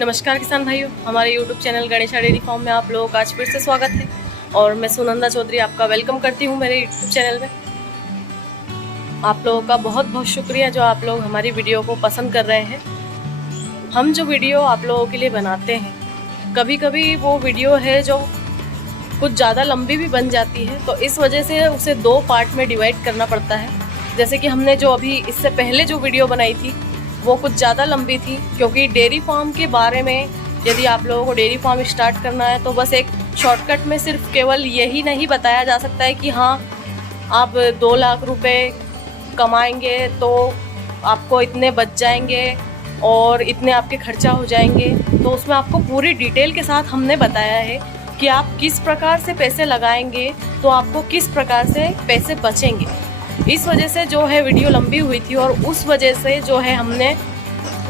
नमस्कार किसान भाइयों, हमारे YouTube channel Ganesha dairy farm में आप लोगों का आज फिर से स्वागत है। और मैं सुनंदा चौधरी आपका वेलकम करती हूं मेरे YouTube चैनल में। आप लोगों का बहुत बहुत शुक्रिया जो आप लोग हमारी वीडियो को पसंद कर रहे हैं। हम जो वीडियो आप लोगों के लिए बनाते हैं, कभी कभी वो वीडियो है जो कुछ ज़्यादा लंबी भी बन जाती है, तो इस वजह से उसे 2 पार्ट में डिवाइड करना पड़ता है। जैसे कि हमने जो अभी इससे पहले जो वीडियो बनाई थी वो कुछ ज़्यादा लंबी थी, क्योंकि डेयरी फार्म के बारे में यदि आप लोगों को डेयरी फार्म स्टार्ट करना है तो बस एक शॉर्टकट में सिर्फ केवल यही नहीं बताया जा सकता है कि हाँ आप 2 लाख रुपए कमाएंगे तो आपको इतने बच जाएंगे और इतने आपके खर्चा हो जाएंगे। तो उसमें आपको पूरी डिटेल के साथ हमने बताया है कि आप किस प्रकार से पैसे लगाएंगे तो आपको किस प्रकार से पैसे बचेंगे। इस वजह से जो है वीडियो लंबी हुई थी, और उस वजह से जो है हमने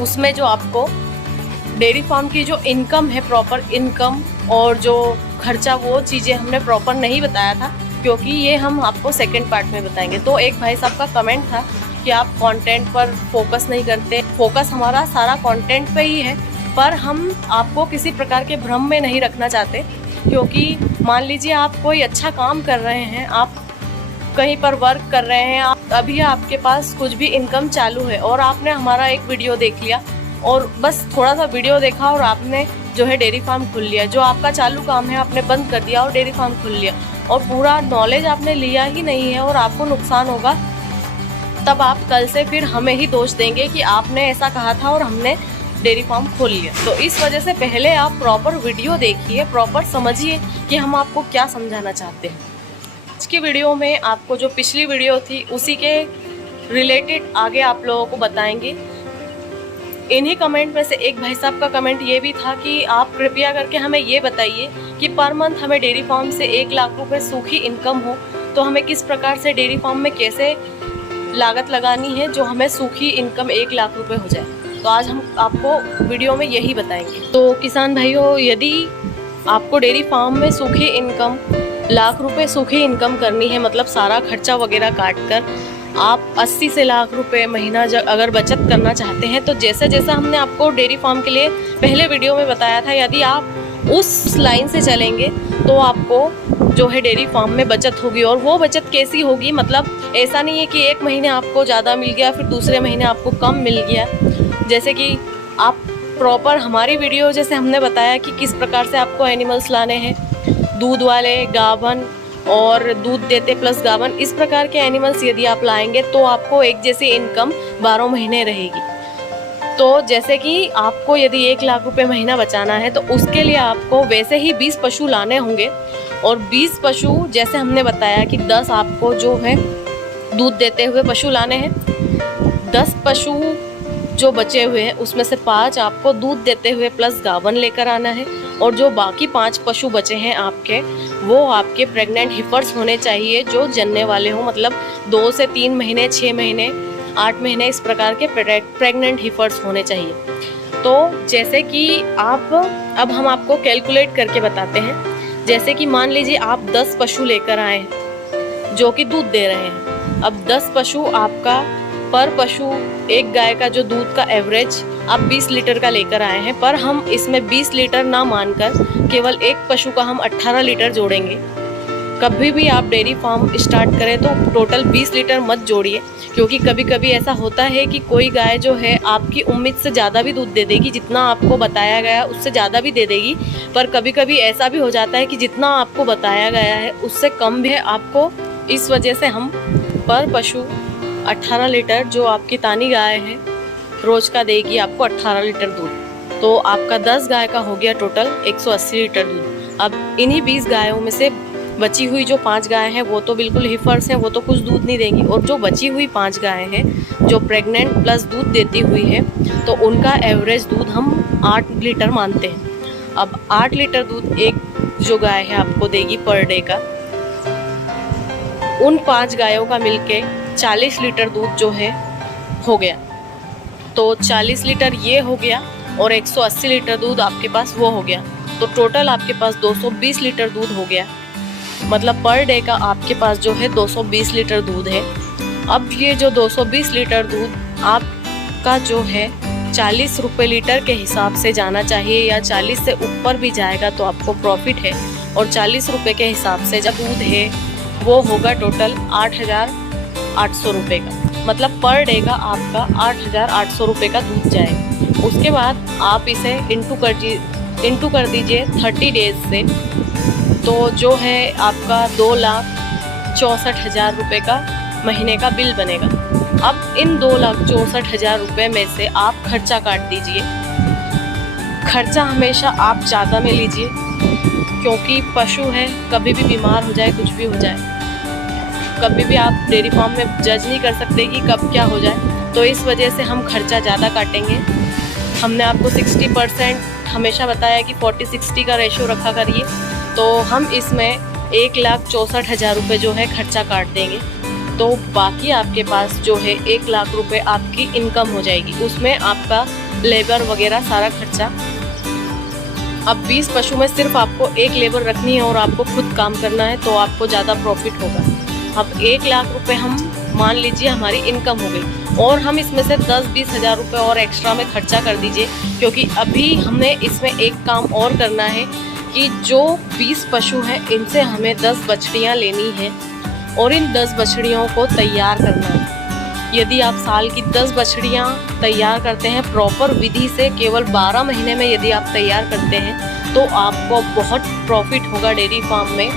उसमें जो आपको डेयरी फार्म की जो इनकम है, प्रॉपर इनकम और जो खर्चा, वो चीज़ें हमने प्रॉपर नहीं बताया था, क्योंकि ये हम आपको सेकंड पार्ट में बताएंगे। तो एक भाई साहब का कमेंट था कि आप कंटेंट पर फोकस नहीं करते। फोकस हमारा सारा कंटेंट पे ही है, पर हम आपको किसी प्रकार के भ्रम में नहीं रखना चाहते। क्योंकि मान लीजिए आप कोई अच्छा काम कर रहे हैं, आप कहीं पर वर्क कर रहे हैं, अभी आपके पास कुछ भी इनकम चालू है और आपने हमारा एक वीडियो देख लिया और बस थोड़ा सा वीडियो देखा और आपने जो है डेयरी फार्म खोल लिया। जो आपका चालू काम है आपने बंद कर दिया और डेयरी फार्म खोल लिया, और पूरा नॉलेज आपने लिया ही नहीं है और आपको नुकसान होगा। तब आप कल से फिर हमें ही दोष देंगे कि आपने ऐसा कहा था और हमने डेयरी फार्म खोल लिया। तो इस वजह से पहले आप प्रॉपर वीडियो देखिए, प्रॉपर समझिए कि हम आपको क्या समझाना चाहते हैं। आज की वीडियो में आपको जो पिछली वीडियो थी उसी के रिलेटेड आगे आप लोगों को बताएंगे। इन्हीं कमेंट में से एक भाई साहब का कमेंट ये भी था कि आप कृपया करके हमें ये बताइए कि पर मंथ हमें डेयरी फार्म से 1 लाख रुपए सूखी इनकम हो तो हमें किस प्रकार से डेयरी फार्म में कैसे लागत लगानी है जो हमें सूखी इनकम 1 लाख रुपए हो जाए। तो आज हम आपको वीडियो में यही बताएंगे। तो किसान भाइयों, यदि आपको डेयरी फार्म में सूखी इनकम लाख रुपए सूखी इनकम करनी है, मतलब सारा खर्चा वगैरह काट कर आप 80 से लाख रुपए महीना अगर बचत करना चाहते हैं, तो जैसा जैसा हमने आपको डेयरी फार्म के लिए पहले वीडियो में बताया था, यदि आप उस लाइन से चलेंगे तो आपको जो है डेयरी फार्म में बचत होगी। और वो बचत कैसी होगी, मतलब ऐसा नहीं है कि एक महीने आपको ज़्यादा मिल गया फिर दूसरे महीने आपको कम मिल गया। जैसे कि आप प्रॉपर हमारी वीडियो जैसे हमने बताया कि किस प्रकार से आपको एनिमल्स लाने हैं, दूध वाले, गाभन और दूध देते प्लस गाभन, इस प्रकार के एनिमल्स यदि आप लाएंगे तो आपको एक जैसी इनकम 12 महीने रहेगी। तो जैसे कि आपको यदि 1 लाख रुपए महीना बचाना है तो उसके लिए आपको वैसे ही 20 पशु लाने होंगे। और 20 पशु जैसे हमने बताया कि 10 आपको जो है दूध देते हुए पशु लाने हैं, 10 पशु जो बचे हुए हैं उसमें से 5 आपको दूध देते हुए प्लस गाभन लेकर आना है। और जो बाकी 5 पशु बचे हैं आपके, वो आपके प्रेग्नेंट हिफर्स होने चाहिए जो जनने वाले हो, मतलब 2 से 3 महीने, 6 महीने, 8 महीने, इस प्रकार के प्रेग्नेंट हिफर्स होने चाहिए। तो जैसे कि अब हम आपको कैलकुलेट करके बताते हैं। जैसे कि मान लीजिए आप 10 पशु लेकर आए हैं जो कि दूध दे रहे हैं। अब 10 पशु आपका पर पशु, एक गाय का जो दूध का एवरेज आप 20 लीटर का लेकर आए हैं, पर हम इसमें 20 लीटर ना मानकर केवल एक पशु का हम 18 लीटर जोड़ेंगे। कभी भी आप डेयरी फार्म स्टार्ट करें तो टोटल 20 लीटर मत जोड़िए, क्योंकि कभी कभी ऐसा होता है कि कोई गाय जो है आपकी उम्मीद से ज़्यादा भी दूध दे देगी, जितना आपको बताया गया उससे ज़्यादा भी दे देगी। पर कभी कभी ऐसा भी हो जाता है कि जितना आपको बताया गया है उससे कम भी है आपको। इस वजह से हम पर पशु 18 लीटर, जो आपकी तानी गाय है रोज का देगी आपको 18 लीटर दूध, तो आपका 10 गाय का हो गया टोटल 180 लीटर दूध। अब इन्हीं 20 गायों में से बची हुई जो 5 गाय हैं वो तो बिल्कुल हिफर्स हैं, वो तो कुछ दूध नहीं देंगी। और जो बची हुई 5 गाय हैं जो प्रेग्नेंट प्लस दूध देती हुई है, तो उनका एवरेज दूध हम 8 लीटर मानते हैं। अब 8 लीटर दूध एक जो गाय है आपको देगी पर डे का, उन 5 गायों का मिलके 40 लीटर दूध जो है हो गया। तो 40 लीटर ये हो गया और 180 लीटर दूध आपके पास वो हो गया, तो टोटल आपके पास 220 लीटर दूध हो गया। मतलब पर डे का आपके पास जो है 220 लीटर दूध है। अब ये जो 220 लीटर दूध आपका जो है 40 रुपये लीटर के हिसाब से जाना चाहिए, या 40 से ऊपर भी जाएगा तो आपको प्रॉफिट है। और 40 रुपये के हिसाब से जब दूध है वो होगा टोटल 8,800 रुपये का, मतलब पर डे का आपका 8,800 रुपये का दूध जाएगा। उसके बाद आप इसे इंटू कर दीजिए 30 डेज से, तो जो है आपका 2,64,000 रुपये का महीने का बिल बनेगा। अब इन 2,64,000 रुपये में से आप खर्चा काट दीजिए। खर्चा हमेशा आप ज़्यादा में लीजिए, क्योंकि पशु है, कभी भी बीमार हो जाए, कुछ भी हो जाए, कभी भी आप डेयरी फार्म में जज नहीं कर सकते कि कब क्या हो जाए। तो इस वजह से हम खर्चा ज़्यादा काटेंगे। हमने आपको 60% हमेशा बताया कि 40-60 का रेशो रखा करिए, तो हम इसमें 1,64,000 रुपये जो है खर्चा काट देंगे। तो बाकी आपके पास जो है 1 लाख रुपए आपकी इनकम हो जाएगी। उसमें आपका लेबर वगैरह सारा खर्चा। अब 20 पशु में सिर्फ आपको एक लेबर रखनी है और आपको खुद काम करना है, तो आपको ज़्यादा प्रॉफिट होगा। अब 1 लाख रुपए हम मान लीजिए हमारी इनकम हो गई, और हम इसमें से 10-20 हज़ार रुपये और एक्स्ट्रा में खर्चा कर दीजिए, क्योंकि अभी हमने इसमें एक काम और करना है कि जो 20 पशु हैं इनसे हमें 10 बछड़ियाँ लेनी है और इन 10 बछड़ियों को तैयार करना है। यदि आप साल की 10 बछड़ियाँ तैयार करते हैं प्रॉपर विधि से, केवल 12 महीने में यदि आप तैयार करते हैं, तो आपको बहुत प्रॉफिट होगा डेयरी फार्म में।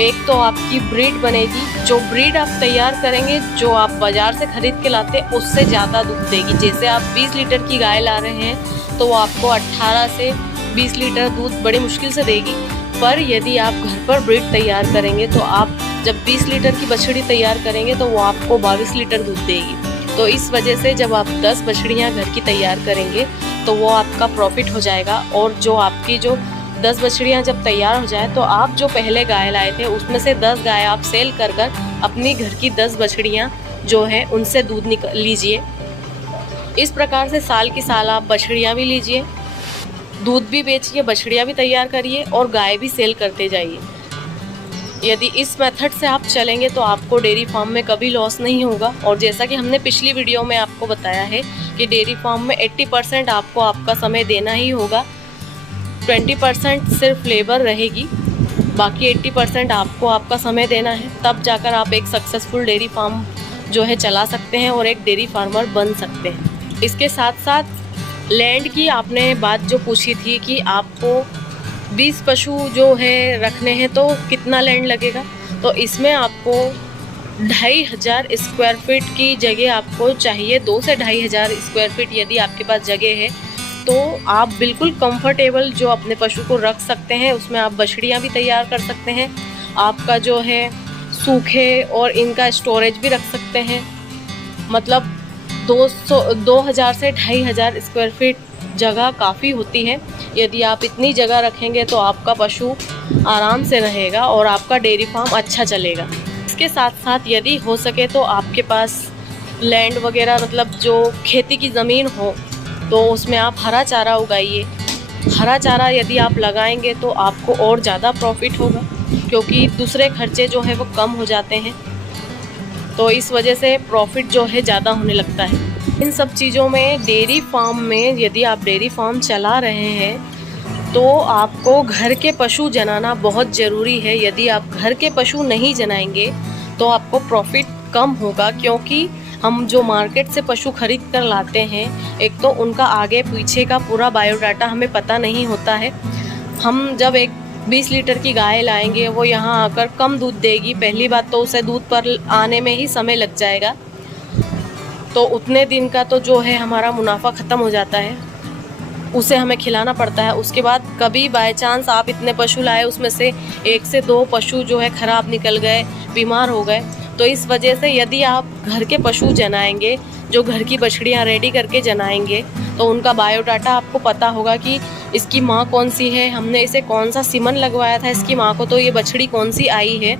एक तो आपकी ब्रीड बनेगी, जो ब्रीड आप तैयार करेंगे, जो आप बाज़ार से ख़रीद के लाते हैं उससे ज़्यादा दूध देगी। जैसे आप 20 लीटर की गाय ला रहे हैं तो वो आपको 18 से 20 लीटर दूध बड़ी मुश्किल से देगी। पर यदि आप घर पर ब्रीड तैयार करेंगे तो आप जब 20 लीटर की बछड़ी तैयार करेंगे तो वो आपको 22 लीटर दूध देगी। तो इस वजह से जब आप 10 बछड़ियाँ घर की तैयार करेंगे तो वो आपका प्रॉफिट हो जाएगा। और जो आपकी जो 10 बछड़ियाँ जब तैयार हो जाए, तो आप जो पहले गाय लाए थे उसमें से 10 गाय आप सेल कर अपनी घर की 10 बछड़ियाँ जो है उनसे दूध लीजिए। इस प्रकार से साल की साल आप बछड़ियाँ भी लीजिए, दूध भी बेचिए, बछड़ियाँ भी तैयार करिए और गाय भी सेल करते जाइए। यदि इस मेथड से आप चलेंगे तो आपको डेयरी फार्म में कभी लॉस नहीं होगा। और जैसा कि हमने पिछली वीडियो में आपको बताया है कि डेयरी फार्म में 80% आपको आपका समय देना ही होगा, 20% सिर्फ लेबर रहेगी, बाकी 80% आपको आपका समय देना है। तब जाकर आप एक सक्सेसफुल डेयरी फार्म जो है चला सकते हैं और एक डेयरी फार्मर बन सकते हैं। इसके साथ साथ लैंड की आपने बात जो पूछी थी कि आपको 20 पशु जो है रखने हैं तो कितना लैंड लगेगा, तो इसमें आपको 2,500 स्क्वायर फीट की जगह आपको चाहिए। 2 से 2,500 स्क्वायर फीट यदि आपके पास जगह है तो आप बिल्कुल कंफर्टेबल जो अपने पशु को रख सकते हैं। उसमें आप बछड़ियाँ भी तैयार कर सकते हैं, आपका जो है सूखे और इनका स्टोरेज भी रख सकते हैं। मतलब 2,000 से 2,500 स्क्वायर फीट जगह काफ़ी होती है। यदि आप इतनी जगह रखेंगे तो आपका पशु आराम से रहेगा और आपका डेयरी फार्म अच्छा चलेगा। इसके साथ साथ यदि हो सके तो आपके पास लैंड वगैरह, मतलब जो खेती की ज़मीन हो, तो उसमें आप हरा चारा उगाइए। हरा चारा यदि आप लगाएंगे तो आपको और ज़्यादा प्रॉफिट होगा, क्योंकि दूसरे खर्चे जो है वो कम हो जाते हैं, तो इस वजह से प्रॉफिट जो है ज़्यादा होने लगता है। इन सब चीज़ों में डेयरी फार्म में यदि आप डेयरी फार्म चला रहे हैं तो आपको घर के पशु जनाना बहुत ज़रूरी है। यदि आप घर के पशु नहीं जनाएंगे तो आपको प्रॉफिट कम होगा, क्योंकि हम जो मार्केट से पशु खरीद कर लाते हैं, एक तो उनका आगे पीछे का पूरा बायोडाटा हमें पता नहीं होता है। हम जब एक 20 लीटर की गाय लाएंगे, वो यहाँ आकर कम दूध देगी। पहली बात तो उसे दूध पर आने में ही समय लग जाएगा, तो उतने दिन का तो जो है हमारा मुनाफा ख़त्म हो जाता है, उसे हमें खिलाना पड़ता है। उसके बाद कभी बाय चांस आप इतने पशु लाए, उसमें से 1 से 2 पशु जो है ख़राब निकल गए, बीमार हो गए, तो इस वजह से यदि आप घर के पशु जनाएंगे, जो घर की बछड़ियाँ रेडी करके जनाएंगे, तो उनका बायोडाटा आपको पता होगा कि इसकी माँ कौन सी है, हमने इसे कौन सा सीमन लगवाया था इसकी माँ को, तो ये बछड़ी कौन सी आई है।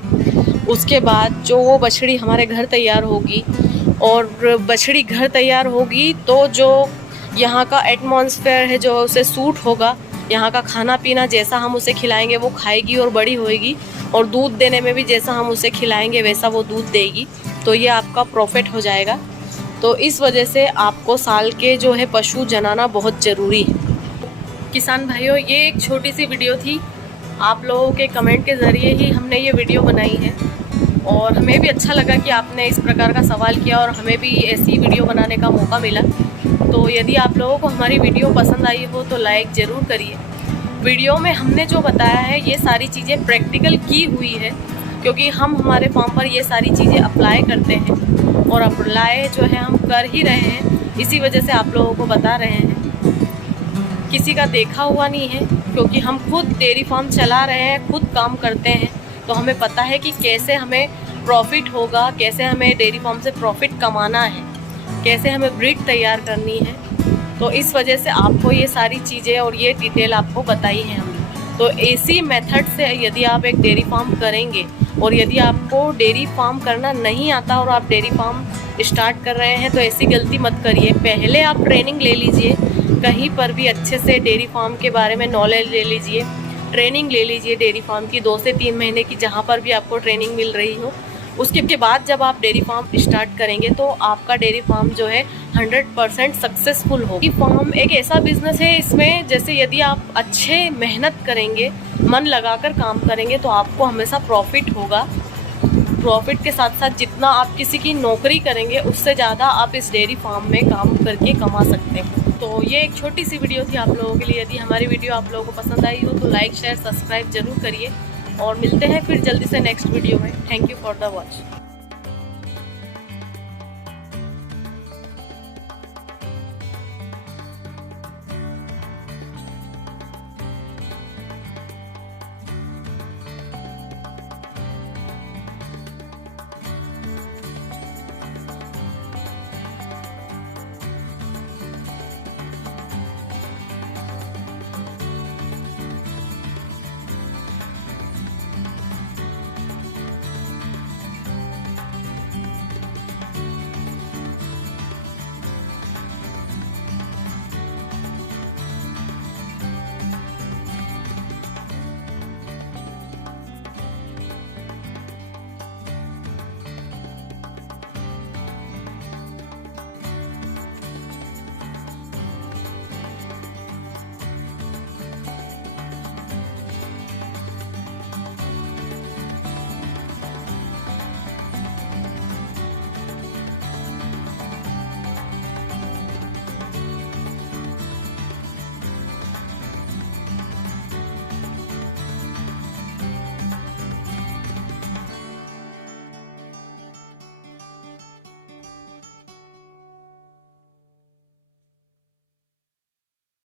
उसके बाद जो वो बछड़ी हमारे घर तैयार होगी, और बछड़ी घर तैयार होगी तो जो यहाँ का एटमॉस्फेयर है जो उसे सूट होगा, यहाँ का खाना पीना जैसा हम उसे खिलाएंगे वो खाएगी और बड़ी होएगी, और दूध देने में भी जैसा हम उसे खिलाएंगे वैसा वो दूध देगी। तो ये आपका प्रॉफिट हो जाएगा। तो इस वजह से आपको साल के जो है पशु जनाना बहुत ज़रूरी है। किसान भाइयों, ये एक छोटी सी वीडियो थी, आप लोगों के कमेंट के ज़रिए ही हमने ये वीडियो बनाई है और हमें भी अच्छा लगा कि आपने इस प्रकार का सवाल किया और हमें भी ऐसी वीडियो बनाने का मौका मिला। तो यदि आप लोगों को हमारी वीडियो पसंद आई हो तो लाइक ज़रूर करिए। वीडियो में हमने जो बताया है ये सारी चीज़ें प्रैक्टिकल की हुई है, क्योंकि हम हमारे फॉर्म पर ये सारी चीज़ें अप्लाई करते हैं और अप्लाई जो है हम कर ही रहे हैं, इसी वजह से आप लोगों को बता रहे हैं। किसी का देखा हुआ नहीं है, क्योंकि हम खुद डेयरी फार्म चला रहे हैं, खुद काम करते हैं, तो हमें पता है कि कैसे हमें प्रॉफिट होगा, कैसे हमें डेयरी फार्म से प्रॉफिट कमाना है, कैसे हमें ब्रीड तैयार करनी है। तो इस वजह से आपको ये सारी चीज़ें और ये डिटेल आपको बताई है हमने। तो इसी मेथड से यदि आप एक डेयरी फार्म करेंगे और यदि आपको डेयरी फार्म करना नहीं आता और आप डेयरी फार्म स्टार्ट कर रहे हैं तो ऐसी गलती मत करिए। पहले आप ट्रेनिंग ले लीजिए, कहीं पर भी अच्छे से डेयरी फार्म के बारे में नॉलेज ले लीजिए, ट्रेनिंग ले लीजिए डेयरी फार्म की 2 से 3 महीने की, जहाँ पर भी आपको ट्रेनिंग मिल रही हो। उसके बाद जब आप डेयरी फार्म स्टार्ट करेंगे तो आपका डेयरी फार्म जो है 100% सक्सेसफुल हो। फार्म एक ऐसा बिजनेस है, इसमें जैसे यदि आप अच्छे मेहनत करेंगे, मन लगाकर काम करेंगे तो आपको हमेशा प्रॉफिट होगा। प्रॉफिट के साथ साथ जितना आप किसी की नौकरी करेंगे उससे ज़्यादा आप इस डेयरी फार्म में काम करके कमा सकते हैं। तो ये एक छोटी सी वीडियो थी आप लोगों के लिए। यदि हमारी वीडियो आप लोगों को पसंद आई हो तो लाइक शेयर सब्सक्राइब जरूर करिए और मिलते हैं फिर जल्दी से नेक्स्ट वीडियो में। Thank you for the watch.